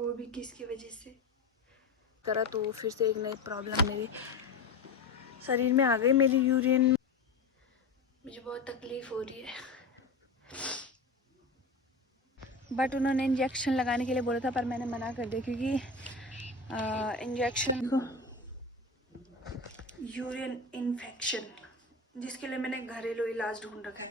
वो भी किसकी वजह से करा, तो फिर से एक नई प्रॉब्लम मेरी शरीर में आ गई। मेरी यूरिन, मुझे बहुत तकलीफ हो रही है। बट उन्होंने इंजेक्शन लगाने के लिए बोला था, पर मैंने मना कर दिया क्योंकि इंजेक्शन को यूरिन इन्फेक्शन, जिसके लिए मैंने घरेलू इलाज ढूंढ रखा है।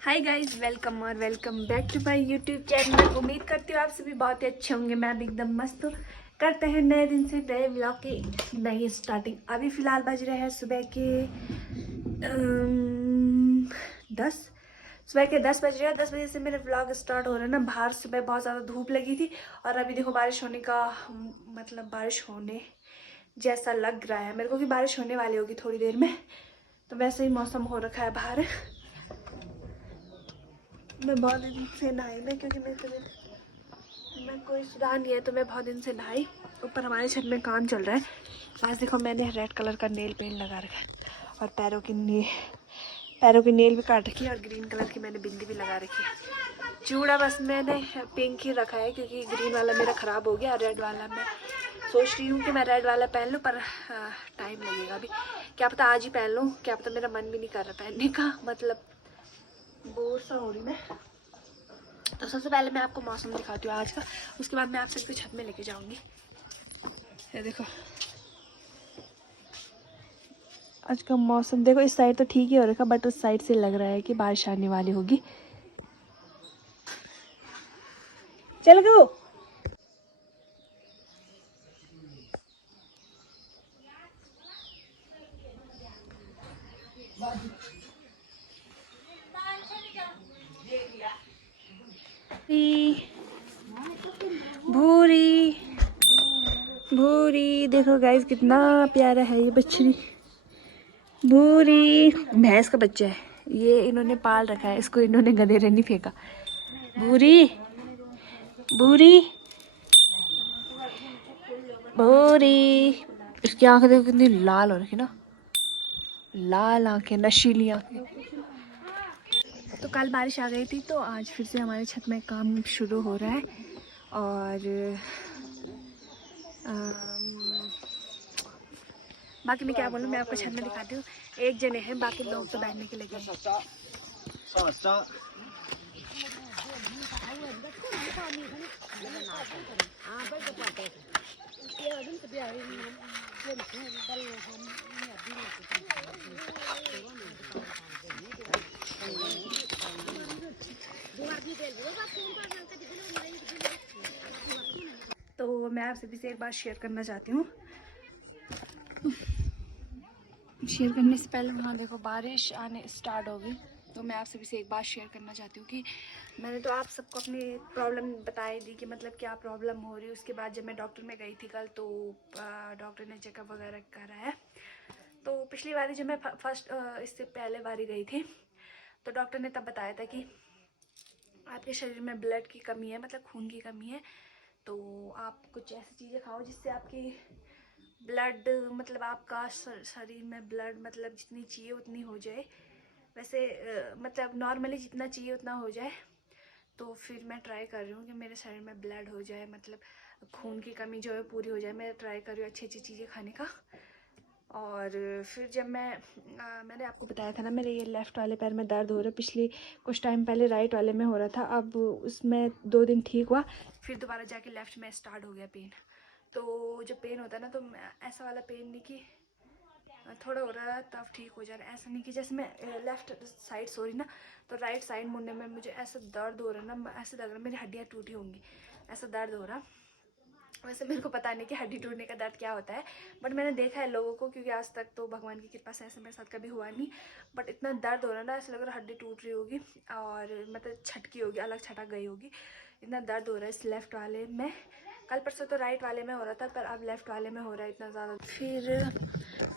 हाय गाइस, वेलकम और welcome back to my YouTube channel. उम्मीद करती हूँ आप सभी बहुत ही अच्छे होंगे। मैं भी एकदम मस्त हूँ। करते हैं नए दिन से नए व्लॉग की नई स्टार्टिंग। अभी फ़िलहाल बज रहे हैं सुबह के 10 बज रहे हैं। 10 बजे से मेरे व्लॉग स्टार्ट हो रहे हैं ना। बाहर सुबह बहुत ज़्यादा धूप लगी थी और अभी देखो बारिश होने का मतलब बारिश होने जैसा लग रहा है मेरे को कि बारिश होने वाली होगी थोड़ी देर में। तो वैसे ही मौसम हो रखा है बाहर। मैं बहुत दिन से नहाई ना, क्योंकि मेरी तबीयत में कोई सुधार नहीं है, तो मैं बहुत दिन से नहाई। ऊपर हमारे छत में काम चल रहा है। आज देखो मैंने रेड कलर का नेल पेंट लगा रखा है और पैरों की नेल भी काट रखी है और ग्रीन कलर की मैंने बिंदी भी लगा रखी है। चूड़ा बस मैंने पिंक ही रखा है क्योंकि ग्रीन वाला मेरा ख़राब हो गया। और रेड वाला मैं सोच रही हूँ कि मैं रेड वाला पहन लूँ, पर टाइम लगेगा अभी। क्या पता आज ही पहन लूँ, क्या पता मेरा मन भी नहीं कर रहा पहनने का, मतलब बोर सा हो रही मैं। तो सबसे पहले मैं आपको मौसम दिखाती हूँ आज का, उसके बाद मैं आप सबको छत में लेके जाऊँगी। ये देखो आज का मौसम, देखो इस साइड तो ठीक ही हो रखा, बट उस साइड से लग रहा है कि बारिश आने वाली होगी। चल गो। भूरी भूरी देखो गाइस, कितना प्यारा है ये बछड़ी। भूरी भैंस का बच्चा है ये, इन्होंने पाल रखा है इसको, इन्होंने गधेरे नहीं फेंका। भूरी भूरी भूरी, इसकी आंखें देखो कितनी लाल हो रखी ना, लाल आंखें, नशीली आंखें। तो कल बारिश आ गई थी, तो आज फिर से हमारे छत में काम शुरू हो रहा है। और बाकी मैं क्या बोलूँ, मैं आपको छत में दिखाती हूँ। एक जने हैं, बाकी लोग तो बैठने के लगे हैं। तो मैं आप सभी से एक बात शेयर करना चाहती हूँ। शेयर करने से पहले वहाँ देखो बारिश आने स्टार्ट हो गई। तो मैं आप सभी से एक बात शेयर करना चाहती हूँ कि मैंने तो आप सबको अपनी प्रॉब्लम बताई दी कि मतलब क्या प्रॉब्लम हो रही है। उसके बाद जब मैं डॉक्टर में गई थी कल, तो डॉक्टर ने चेकअप वगैरह करा है। तो पिछली बारी जब मैं फर्स्ट इससे पहले बारी गई थी, तो डॉक्टर ने तब बताया था कि आपके शरीर में ब्लड की कमी है, मतलब खून की कमी है। तो आप कुछ ऐसी चीज़ें खाओ जिससे आपकी ब्लड, मतलब आपका शरीर में ब्लड मतलब जितनी चाहिए उतनी हो जाए। वैसे मतलब नॉर्मली जितना चाहिए उतना हो जाए। तो फिर मैं ट्राई कर रही हूँ कि मेरे शरीर में ब्लड हो जाए, मतलब खून की कमी जो है पूरी हो जाए। मैं ट्राई कर रही हूँ अच्छी अच्छी चीज़ें खाने का। और फिर जब मैंने आपको बताया था ना, मेरे ये लेफ़्ट वाले पैर में दर्द हो रहा है। पिछले कुछ टाइम पहले राइट वाले में हो रहा था, अब उसमें 2 दिन ठीक हुआ, फिर दोबारा जाके लेफ़्ट में स्टार्ट हो गया पेन। तो जब पेन होता है ना, तो ऐसा वाला पेन नहीं कि थोड़ा हो रहा है तब ठीक हो जा रहा है, ऐसा नहीं कि जैसे मैं लेफ़्ट साइड सो रही ना, तो राइट साइड मुड़ने में मुझे ऐसा दर्द हो रहा है ना, ऐसा लग रहा है मेरी हड्डियाँ टूटी होंगी, ऐसा दर्द हो रहा। वैसे मेरे को पता नहीं कि हड्डी टूटने का दर्द क्या होता है, बट मैंने देखा है लोगों को, क्योंकि आज तक तो भगवान की कृपा से ऐसे मेरे साथ कभी हुआ नहीं। बट इतना दर्द हो रहा है ना, ऐसा लग रहा है हड्डी टूट रही होगी और मतलब छटकी होगी, अलग छटक गई होगी। इतना दर्द हो रहा है इस लेफ़्ट वाले में। कल परसों तो राइट वाले में हो रहा था, पर अब लेफ़्ट वाले में हो रहा है इतना ज़्यादा। फिर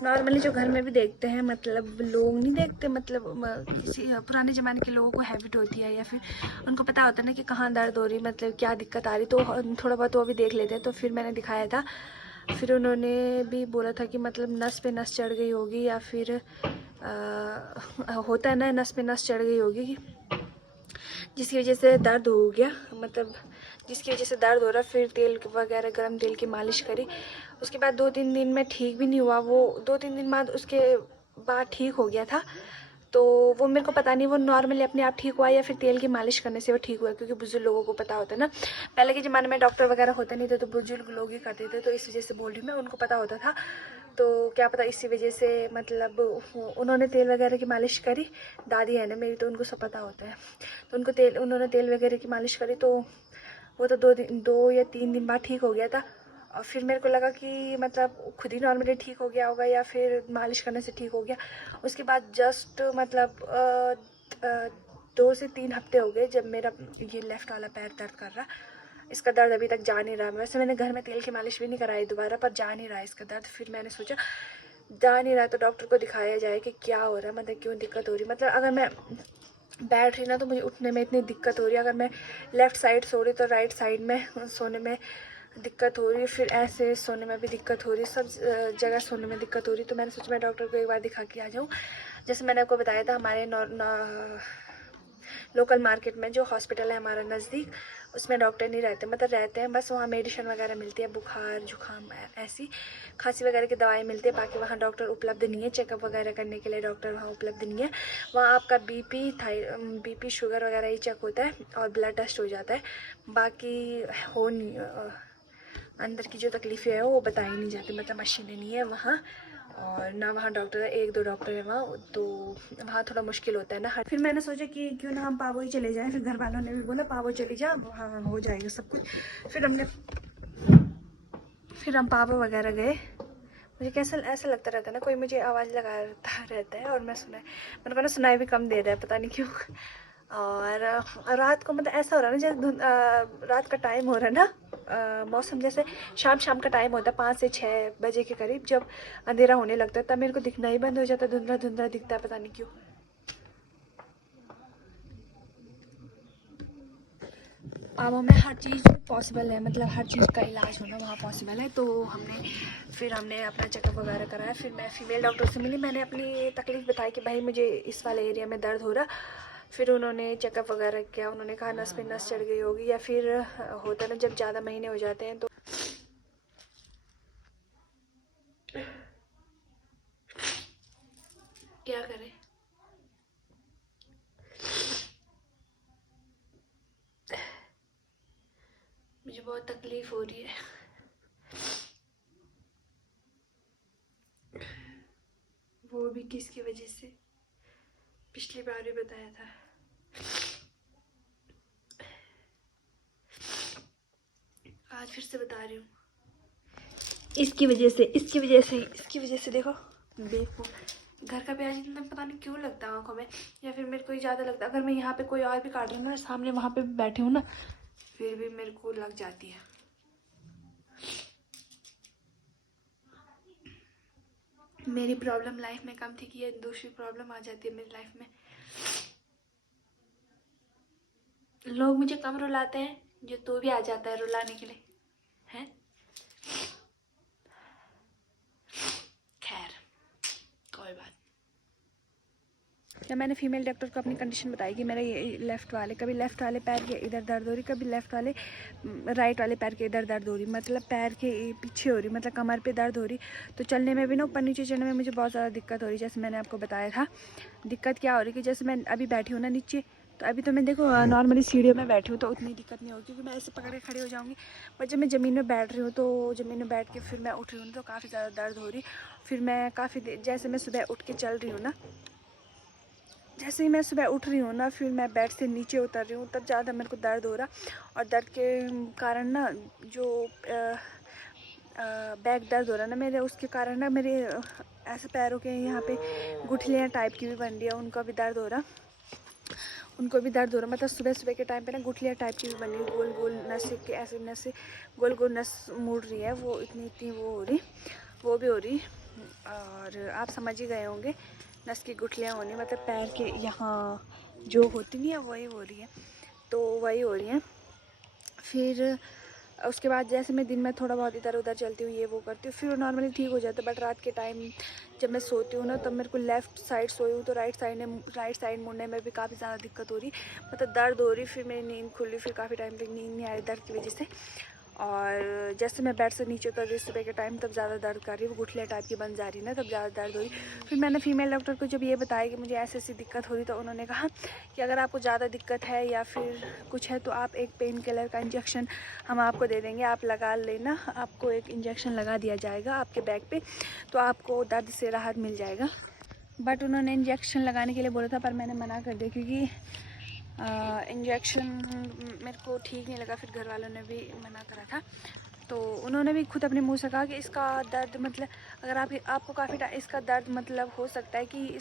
नॉर्मली जो घर में भी देखते हैं, मतलब लोग नहीं देखते, मतलब किसी पुराने ज़माने के लोगों को हैबिट होती है, या फिर उनको पता होता है ना कि कहाँ दर्द हो रही, मतलब क्या दिक्कत आ रही, तो थोड़ा बहुत वो भी देख लेते हैं। तो फिर मैंने दिखाया था, फिर उन्होंने भी बोला था कि मतलब नस पे नस चढ़ गई होगी, या फिर होता है ना नस पे नस चढ़ गई होगी, जिसकी वजह से दर्द हो गया, मतलब जिसकी वजह से दर्द हो रहा। फिर तेल वगैरह, गरम तेल की मालिश करी। उसके बाद 2-3 दिन में ठीक भी नहीं हुआ वो, 2-3 दिन बाद उसके बाद ठीक हो गया था। तो वो मेरे को पता नहीं वो नॉर्मली अपने आप ठीक हुआ या फिर तेल की मालिश करने से वो ठीक हुआ, क्योंकि बुजुर्ग लोगों को पता होता है ना। पहले के ज़माने में डॉक्टर वगैरह होते नहीं थे, तो बुजुर्ग लोग ही करते थे, तो इस वजह से बोल रही हूँ मैं, उनको पता होता था। तो क्या पता इसी वजह से मतलब उन्होंने तेल वगैरह की मालिश करी। दादी है ना मेरी, तो उनको सब पता होता है। तो उन्होंने तेल वगैरह की मालिश करी, तो वो तो 2 या 3 दिन बाद ठीक हो गया था। और फिर मेरे को लगा कि मतलब खुद ही नॉर्मली ठीक हो गया होगा या फिर मालिश करने से ठीक हो गया। उसके बाद जस्ट मतलब 2 से 3 हफ्ते हो गए जब मेरा ये लेफ़्ट वाला पैर दर्द कर रहा। इसका दर्द अभी तक जा नहीं रहा। वैसे मैंने घर में तेल की मालिश भी नहीं कराई दोबारा, पर जा नहीं रहा इसका दर्द। फिर मैंने सोचा जा नहीं रहा तो डॉक्टर को दिखाया जाए कि क्या हो रहा है, मतलब क्यों दिक्कत हो रही। मतलब अगर मैं बैठ रही ना तो मुझे उठने में इतनी दिक्कत हो रही है, अगर मैं लेफ़्ट साइड सो रही तो राइट साइड में सोने में दिक्कत हो रही है, फिर ऐसे सोने में भी दिक्कत हो रही है, सब जगह सोने में दिक्कत हो रही है। तो मैंने सोचा मैं डॉक्टर को एक बार दिखा के आ जाऊँ। जैसे मैंने आपको बताया था, हमारे लोकल मार्केट में जो हॉस्पिटल है हमारा नज़दीक, उसमें डॉक्टर नहीं रहते, मतलब रहते हैं बस, वहाँ मेडिसिन वगैरह मिलती है, बुखार जुकाम ऐसी खांसी वगैरह की दवाई मिलती है। बाकी वहाँ डॉक्टर उपलब्ध नहीं है, चेकअप वगैरह करने के लिए डॉक्टर वहाँ उपलब्ध नहीं है। वहाँ आपका बीपी शुगर वगैरह ही चेक होता है और ब्लड टेस्ट हो जाता है। बाकी हो नहीं, अंदर की जो तकलीफ़ें है वो बताई नहीं जाती, मतलब मशीनें नहीं है वहाँ, और ना वहाँ डॉक्टर है, 1-2 डॉक्टर है वहाँ, तो वहाँ थोड़ा मुश्किल होता है ना। फिर मैंने सोचा कि क्यों ना हम पावो ही चले जाएं। फिर घर वालों ने भी बोला पावो चली जा, वहाँ हो जाएगा सब कुछ। फिर हम पावो वगैरह गए। मुझे कैसा ऐसा लगता रहता है ना, कोई मुझे आवाज़ लगाता रहता है और मैंने को ना सुनाई भी कम दे रहा है, पता नहीं क्यों। और रात को मतलब ऐसा हो रहा है ना, जैसे रात का टाइम हो रहा है ना, मौसम जैसे शाम का टाइम होता है 5 से 6 बजे के करीब, जब अंधेरा होने लगता है तब मेरे को दिखना ही बंद हो जाता है, धुंधला धुंधला दिखता है, पता नहीं क्यों। पावों में हर चीज़ पॉसिबल है, मतलब हर चीज़ का इलाज होना वहाँ पॉसिबल है। तो हमने अपना चेकअप वगैरह कराया। फिर मैं फीमेल डॉक्टर से मिली, मैंने अपनी तकलीफ़ बताई कि भाई मुझे इस वाले एरिया में दर्द हो रहा। फिर उन्होंने चेकअप वगैरह किया, उन्होंने कहा नस पे नस चढ़ गई होगी, या फिर होता है ना जब ज़्यादा महीने हो जाते हैं तो क्या करें। मुझे बहुत तकलीफ़ हो रही है। वो भी किसकी वजह से, पिछली बार भी बताया था। आज फिर से बता रही हूँ, इसकी वजह से देखो, देखो घर का प्याज इतना पता नहीं क्यों लगता है आँखों में, या फिर मेरे को ही ज़्यादा लगता है। अगर मैं यहाँ पे कोई और भी काट रही हूँ ना, सामने वहाँ पे भी बैठी हूँ ना, फिर भी मेरे को लग जाती है। मेरी प्रॉब्लम लाइफ में कम थी कि ये दूसरी प्रॉब्लम आ जाती है मेरी लाइफ में। लोग मुझे कम रुलाते हैं, जो तू भी आ जाता है रुलाने के लिए, हैं। खैर कोई बात। जब मैंने फीमेल डॉक्टर को अपनी कंडीशन बताई कि मेरा ये कभी लेफ़्ट वाले पैर के इधर दर्द हो रही, कभी राइट वाले पैर के इधर दर्द हो रही, मतलब पैर के पीछे हो रही, मतलब कमर पे दर्द हो रही। तो चलने में भी ना, ऊपर नीचे चलने में मुझे बहुत ज़्यादा दिक्कत हो रही। जैसे मैंने आपको बताया था दिक्कत क्या हो रही, कि जैसे मैं अभी बैठी हूँ ना नीचे, तो अभी तो मैं देखो नॉर्मली सीढ़ियों में बैठी हूँ तो उतनी दिक्कत नहीं होगी, क्योंकि मैं ऐसे पकड़ के खड़ी हो जाऊँगी। पर जब मैं ज़मीन में बैठ रही हूँ, तो ज़मीन में बैठ के फिर मैं उठ रही हूँ तो काफ़ी ज़्यादा दर्द हो रही। फिर मैं जैसे मैं सुबह उठ के चल रही हूँ ना, जैसे ही मैं सुबह उठ रही हूँ ना, फिर मैं बेड से नीचे उतर रही हूँ, तब ज़्यादा मेरे को दर्द हो रहा। और दर्द के कारण ना, जो बैक दर्द हो रहा ना मेरे, उसके कारण ना मेरे ऐसे पैरों के यहाँ पे गुठलियाँ टाइप की भी बन रही है, उनको भी दर्द हो रहा। मतलब सुबह सुबह के टाइम पे ना गुठलियाँ टाइप की भी बन रही, गोल गोल नस के ऐसे नस, गोल गोल नस मुड़ रही है, वो इतनी वो हो रही, वो भी हो रही। और आप समझ ही गए होंगे, नस की गुठलियाँ होनी मतलब पैर के यहाँ जो होती नहीं है वही हो रही है, तो वही हो रही है। फिर उसके बाद जैसे मैं दिन में थोड़ा बहुत इधर उधर चलती हूँ, ये वो करती हूँ, फिर नॉर्मली ठीक हो जाता है। बट रात के टाइम जब मैं सोती हूँ ना, तब मेरे को लेफ़्ट साइड सोई हूँ तो राइट साइड मुड़ने में भी काफ़ी ज़्यादा दिक्कत हो रही, मतलब दर्द हो रही। फिर मेरी नींद खुली, फिर काफ़ी टाइम तक नींद नहीं आ रही दर्द की वजह से। और जैसे मैं बेड से नीचे उतर रही सुबह के टाइम, तब ज़्यादा दर्द कर रही, वो गुठलियाँ टाइप की बन जा रही ना, तब ज़्यादा दर्द हो रही। फिर मैंने फीमेल डॉक्टर को जब ये बताया कि मुझे ऐसी ऐसी दिक्कत हो रही, तो उन्होंने कहा कि अगर आपको ज़्यादा दिक्कत है या फिर कुछ है तो आप एक पेन किलर का इंजेक्शन हम आपको दे देंगे, आप लगा लेना। आपको एक इंजेक्शन लगा दिया जाएगा आपके बैक पे, तो आपको दर्द से राहत मिल जाएगा। बट उन्होंने इंजेक्शन लगाने के लिए बोला था, पर मैंने मना कर दिया क्योंकि इंजेक्शन मेरे को ठीक नहीं लगा। फिर घर वालों ने भी मना करा था, तो उन्होंने भी खुद अपने मुंह से कहा कि इसका दर्द मतलब अगर आपको काफ़ी इसका दर्द मतलब हो सकता है कि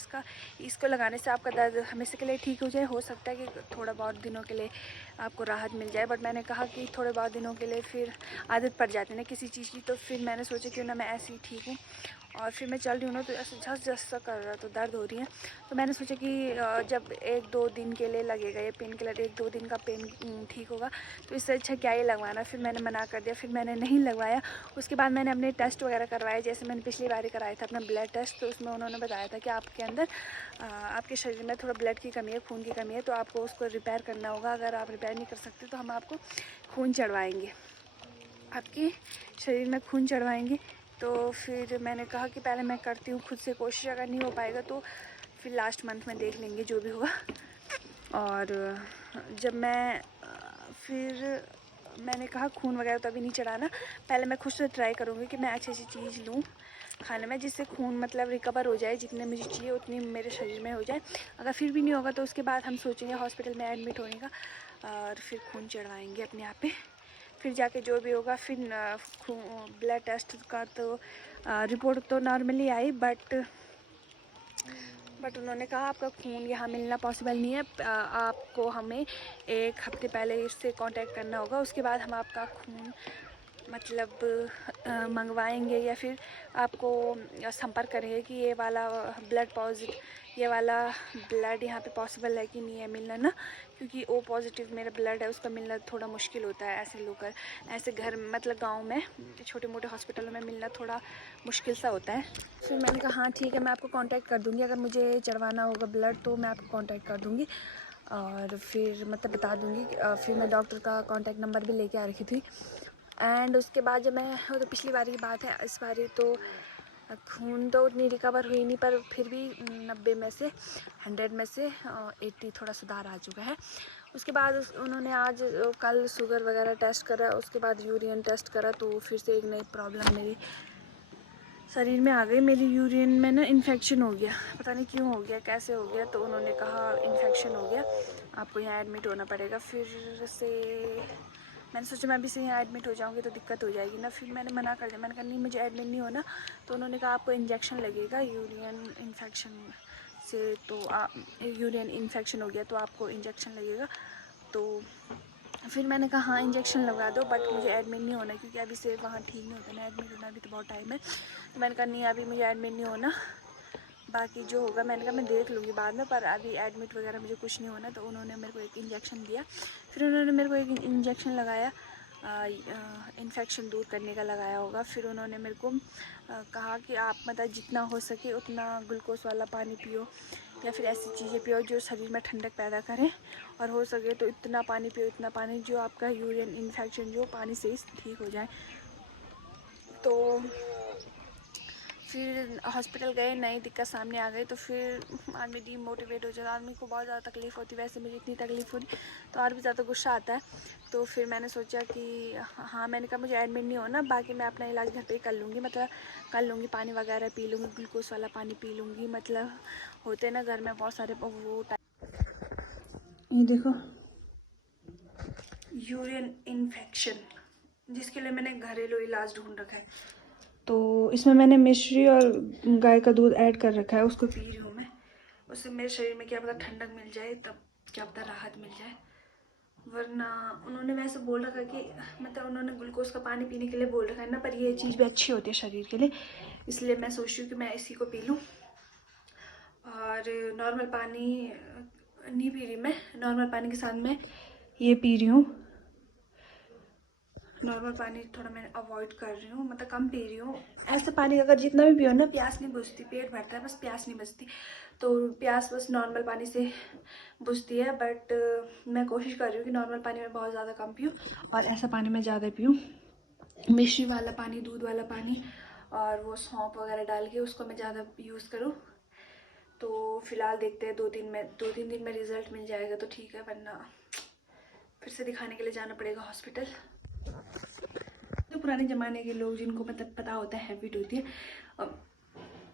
इसको लगाने से आपका दर्द हमेशा के लिए ठीक हो जाए, हो सकता है कि थोड़ा बहुत दिनों के लिए आपको राहत मिल जाए। बट मैंने कहा कि थोड़े बहुत दिनों के लिए फिर आदत पड़ जाती है ना किसी चीज़ की, तो फिर मैंने सोचा क्यों ना मैं ऐसे ही ठीक हूँ। और फिर मैं चल रही हूँ ना, तो ऐसे झस झस सा कर रहा, तो दर्द हो रही है। तो मैंने सोचा कि जब 1-2 दिन के लिए लगेगा ये पेन किलर, 1-2 दिन का पेन ठीक होगा, तो इससे अच्छा क्या ही लगवाना। फिर मैंने मना कर दिया, फिर मैंने नहीं लगवाया। उसके बाद मैंने अपने टेस्ट वगैरह करवाए, जैसे मैंने पिछली बार ही कराया था अपना ब्लड टेस्ट। तो उसमें उन्होंने बताया था कि आपके अंदर आपके शरीर में थोड़ा ब्लड की कमी है, खून की कमी है, तो आपको उसको रिपेयर करना होगा। अगर आप रिपेयर नहीं कर सकते तो हम आपको खून चढ़वाएँगे, आपके शरीर में खून चढ़वाएँगे। तो फिर मैंने कहा कि पहले मैं करती हूँ खुद से कोशिश, अगर नहीं हो पाएगा तो फिर लास्ट मंथ में देख लेंगे जो भी होगा। और जब मैं फिर मैंने कहा खून वगैरह तो अभी नहीं चढ़ाना, पहले मैं खुद से ट्राई करूँगी कि मैं अच्छी चीज़ लूँ खाने में, जिससे खून मतलब रिकवर हो जाए, जितने मुझे चाहिए उतनी मेरे शरीर में हो जाए। अगर फिर भी नहीं होगा तो उसके बाद हम सोचेंगे हॉस्पिटल में एडमिट होने का, और फिर खून चढ़वाएँगे अपने आप पे। फिर जाके जो भी होगा, फिर ब्लड टेस्ट का तो रिपोर्ट तो नॉर्मली आई, बट उन्होंने कहा आपका खून यहाँ मिलना पॉसिबल नहीं है। आपको हमें 1 हफ्ते पहले इससे कांटेक्ट करना होगा, उसके बाद हम आपका खून मतलब मंगवाएंगे, या फिर आपको संपर्क करेंगे कि ये वाला ब्लड यहाँ पे पॉसिबल है कि नहीं है मिलना ना, क्योंकि ओ पॉजिटिव मेरा ब्लड है, उसका मिलना थोड़ा मुश्किल होता है। ऐसे घर मतलब गांव में छोटे मोटे हॉस्पिटलों में मिलना थोड़ा मुश्किल सा होता है। फिर मैंने कहा हाँ ठीक है, मैं आपको कांटेक्ट कर दूँगी, अगर मुझे चढ़वाना होगा ब्लड तो मैं आपको कांटेक्ट कर दूँगी, और फिर मतलब बता दूँगी। फिर मैं डॉक्टर का कांटेक्ट नंबर भी लेके आ रखी थी। एंड उसके बाद जब मैं, वो तो पिछली बार की बात है, इस बार तो खून तो उतनी रिकवर हुई नहीं, पर फिर भी 90 में से 100 में से 80 थोड़ा सुधार आ चुका है। उसके बाद उन्होंने कल शुगर वगैरह टेस्ट करा, उसके बाद यूरिन टेस्ट करा, तो फिर से एक नई प्रॉब्लम मेरी शरीर में आ गई। मेरी यूरिन में ना इन्फेक्शन हो गया, पता नहीं क्यों हो गया, कैसे हो गया। तो उन्होंने कहा इन्फेक्शन हो गया, आपको यहाँ एडमिट होना पड़ेगा। फिर से मैंने सोचा मैं भी से यहाँ एडमिट हो जाऊँगी तो दिक्कत हो जाएगी ना, फिर मैंने मना कर दिया। मैंने कहा नहीं, मुझे एडमिट नहीं होना। तो उन्होंने कहा आपको इंजेक्शन लगेगा यूरिन इन्फेक्शन से, तो यूरिन इन्फेक्शन हो गया तो आपको इंजेक्शन लगेगा। तो फिर मैंने कहा हाँ इंजेक्शन लगा दो, बट मुझे एडमिट नहीं होना, क्योंकि अभी से वहाँ ठीक नहीं होता ना, एडमिट होना अभी तो बहुत टाइम है। तो मैंने कहा नहीं, अभी मुझे एडमिट नहीं होना, बाकी जो होगा मैंने कहा मैं देख लूँगी बाद में, पर अभी एडमिट वगैरह मुझे कुछ नहीं होना। तो उन्होंने मेरे को एक इंजेक्शन दिया, फिर उन्होंने मेरे को एक इंजेक्शन लगाया, इन्फेक्शन दूर करने का लगाया होगा। फिर उन्होंने मेरे को कहा कि आप मतलब जितना हो सके उतना ग्लूकोज वाला पानी पियो, या फिर ऐसी चीज़ें पियो जो शरीर में ठंडक पैदा करें, और हो सके तो इतना पानी पियो, इतना पानी जो आपका यूरिन इन्फेक्शन जो पानी से ही ठीक हो जाए। तो फिर हॉस्पिटल गए, नई दिक्कत सामने आ गई, तो फिर आदमी डीमोटिवेट हो जाता, आदमी को बहुत ज़्यादा तकलीफ़ होती है। वैसे मुझे इतनी तकलीफ़ हो रही तो और भी ज़्यादा गुस्सा आता है। तो फिर मैंने सोचा कि हाँ, मैंने कहा मुझे एडमिट नहीं होना, बाकी मैं अपना इलाज घर पे ही कर लूँगी, मतलब कर लूँगी, पानी वगैरह पी लूँगी, ग्लूकोज वाला पानी पी लूँगी। मतलब होते ना घर में बहुत सारे वो ये देखो यूरिन इन्फेक्शन, जिसके लिए मैंने घरेलू इलाज ढूंढ रखा है। तो इसमें मैंने मिश्री और गाय का दूध ऐड कर रखा है, उसको पी रही हूँ मैं। उससे मेरे शरीर में क्या पता ठंडक मिल जाए, तब क्या पता राहत मिल जाए। वरना उन्होंने वैसे बोल रखा है कि मतलब उन्होंने ग्लूकोज का पानी पीने के लिए बोल रखा है ना, पर ये चीज़ भी अच्छी होती है शरीर के लिए, इसलिए मैं सोच रही हूँ कि मैं इसी को पी लूँ। और नॉर्मल पानी नहीं पी रही मैं, नॉर्मल पानी के साथ मैं ये पी रही हूँ, नॉर्मल पानी थोड़ा मैं अवॉइड कर रही हूँ, मतलब कम पी रही हूँ। ऐसे पानी अगर जितना भी पियो ना प्यास नहीं बुझती, पेट भरता है बस प्यास नहीं बुझती। तो प्यास बस नॉर्मल पानी से बुझती है, बट मैं कोशिश कर रही हूँ कि नॉर्मल पानी में बहुत ज़्यादा कम पीऊँ और ऐसा पानी में ज़्यादा पीऊँ। मिश्री वाला पानी, दूध वाला पानी और वो सौंफ वगैरह डाल के उसको मैं ज़्यादा यूज़ करूँ। तो फिलहाल देखते हैं 2-3 दिन में रिजल्ट मिल जाएगा तो ठीक है, वरना फिर से दिखाने के लिए जाना पड़ेगा हॉस्पिटल। तो पुराने ज़माने के लोग जिनको मतलब पता होता है, हैबिट होती है।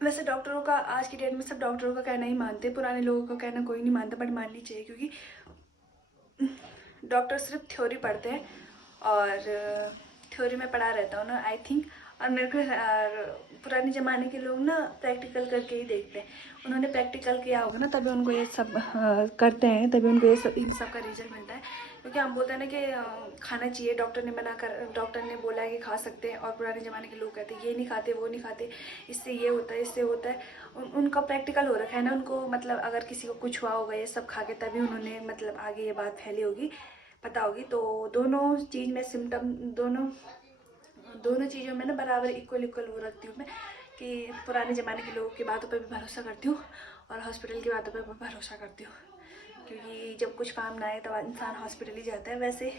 वैसे डॉक्टरों का आज की डेट में सब डॉक्टरों का कहना ही मानते हैं, पुराने लोगों का कहना कोई नहीं मानता, बट माननी चाहिए क्योंकि डॉक्टर सिर्फ थ्योरी पढ़ते हैं और थ्योरी में पढ़ा रहता हूँ ना आई थिंक। और मेरे को पुराने ज़माने के लोग ना प्रैक्टिकल करके ही देखते हैं। उन्होंने प्रैक्टिकल किया होगा ना, तभी उनको ये सब करते हैं, तभी उनको ये सब इन सब का रिजल्ट मिलता है। क्योंकि हम बोलते हैं ना कि खाना चाहिए, डॉक्टर ने बोला है कि खा सकते हैं, और पुराने ज़माने के लोग कहते हैं ये नहीं खाते, वो नहीं खाते, इससे ये होता है, इससे होता है। उनका प्रैक्टिकल हो रखा है ना, उनको मतलब अगर किसी को कुछ हुआ होगा ये सब खा के, तभी उन्होंने मतलब आगे ये बात फैली होगी, पता होगी। तो दोनों चीज़ में सिम्टम, दोनों चीज़ों में ना बराबर इक्वल वो रखती हूँ मैं, कि पुराने ज़माने के लोगों की बातों पर भी भरोसा करती हूँ और हॉस्पिटल की बातों पर भी भरोसा करती हूँ। क्योंकि जब कुछ काम ना आए तब इंसान हॉस्पिटल ही जाता है। वैसे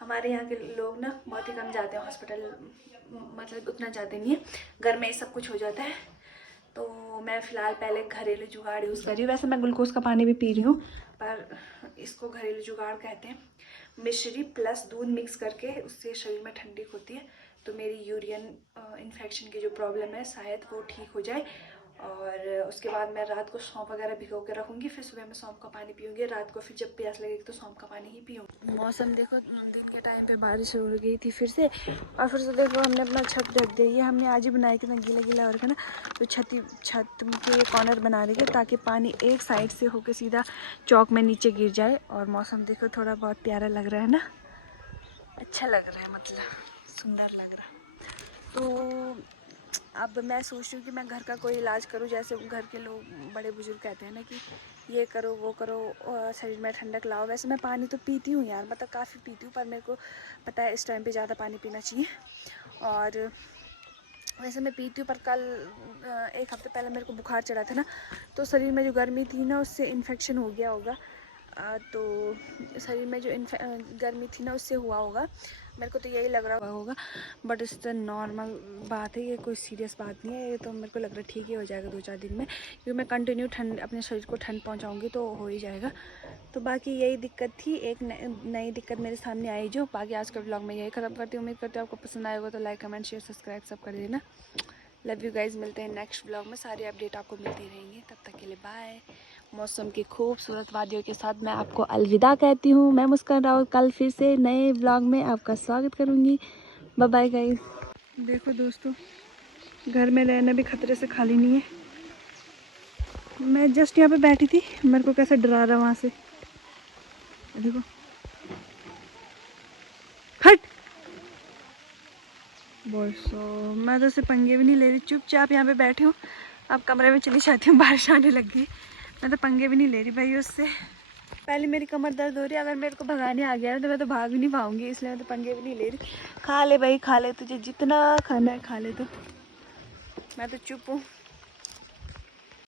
हमारे यहाँ के लोग ना बहुत ही कम जाते हैं हॉस्पिटल, मतलब उतना जाते नहीं है, घर में ही सब कुछ हो जाता है। तो मैं फ़िलहाल पहले घरेलू जुगाड़ यूज़ कर रही हूँ। वैसे मैं ग्लूकोज का पानी भी पी रही हूँ, पर इसको घरेलू जुगाड़ कहते हैं। मिश्री प्लस दूध मिक्स करके उससे शरीर में ठंडक होती है, तो मेरी यूरिन इन्फेक्शन की जो प्रॉब्लम है शायद वो ठीक हो जाए। और उसके बाद मैं रात को सौंफ वगैरह भिगो के रखूँगी, फिर सुबह में सौंफ का पानी पीऊँगी, रात को फिर जब प्यास लगेगी तो सौंफ का पानी ही पीऊँगी। मौसम देखो, दिन के टाइम पे बारिश हो गई थी फिर से, और फिर से देखो हमने अपना छत ढक दिया। ये हमने आज ही बनाया, कितना गीला गीला हो रखा ना, तो छत के कॉर्नर बना रही है ताकि पानी एक साइड से होकर सीधा चौक में नीचे गिर जाए। और मौसम देखो थोड़ा बहुत प्यारा लग रहा है ना, अच्छा लग रहा है, मतलब सुंदर लग रहा है। तो अब मैं सोच रही हूँ कि मैं घर का कोई इलाज करूँ, जैसे घर के लोग बड़े बुजुर्ग कहते हैं ना कि ये करो वो करो, शरीर में ठंडक लाओ। वैसे मैं पानी तो पीती हूँ यार, मतलब काफ़ी पीती हूँ, पर मेरे को पता है इस टाइम पे ज़्यादा पानी पीना चाहिए। और वैसे मैं पीती हूँ, पर कल 1 हफ्ते पहले मेरे को बुखार चढ़ा था ना, तो शरीर में जो गर्मी थी ना उससे इन्फेक्शन हो गया होगा। तो शरीर में जो गर्मी थी ना उससे हुआ होगा, मेरे को तो यही लग रहा होगा। बट इससे नॉर्मल बात है, ये कोई सीरियस बात नहीं है। ये तो मेरे को लग रहा है ठीक ही हो जाएगा 2-4 दिन में, क्योंकि मैं कंटिन्यू ठंड अपने शरीर को ठंड पहुंचाऊंगी तो हो ही जाएगा। तो बाकी यही दिक्कत थी, एक नई दिक्कत मेरे सामने आई जो। बाकी आज का व्लॉग मैं यही ख़त्म करती हूँ। उम्मीद करती हूँ आपको पसंद आएगा, तो लाइक कमेंट शेयर सब्सक्राइब सब कर देना। लव यू गाइज, मिलते हैं नेक्स्ट व्लॉग में, सारी अपडेट आपको मिलती रहेंगी। तब तक के लिए बाय। मौसम की खूबसूरत वादियों के साथ मैं आपको अलविदा कहती हूँ। मैं मुस्कान राव कल फिर से नए व्लॉग में आपका स्वागत करूँगी। Bye bye guys. देखो दोस्तों, घर में रहना भी खतरे से खाली नहीं है। मैं जस्ट यहाँ पे बैठी थी, मेरे को कैसे डरा रहा वहाँ से, देखो। हट बॉसो, मैं तो सिर्फ पंगे भी नहीं ले रही, चुपचाप यहाँ पे बैठी हूँ। अब कमरे में चली जाती हूँ, बारिश आने लग गई। मैं तो पंगे भी नहीं ले रही भाई उससे। पहले मेरी कमर दर्द हो रही है, अगर मेरे को भगाने आ गया तो मैं तो भाग भी नहीं पाऊंगी, इसलिए मैं तो पंगे भी नहीं ले रही। खा ले भाई खा ले, तुझे जितना खाना है खा ले, तो मैं तो चुप हूँ।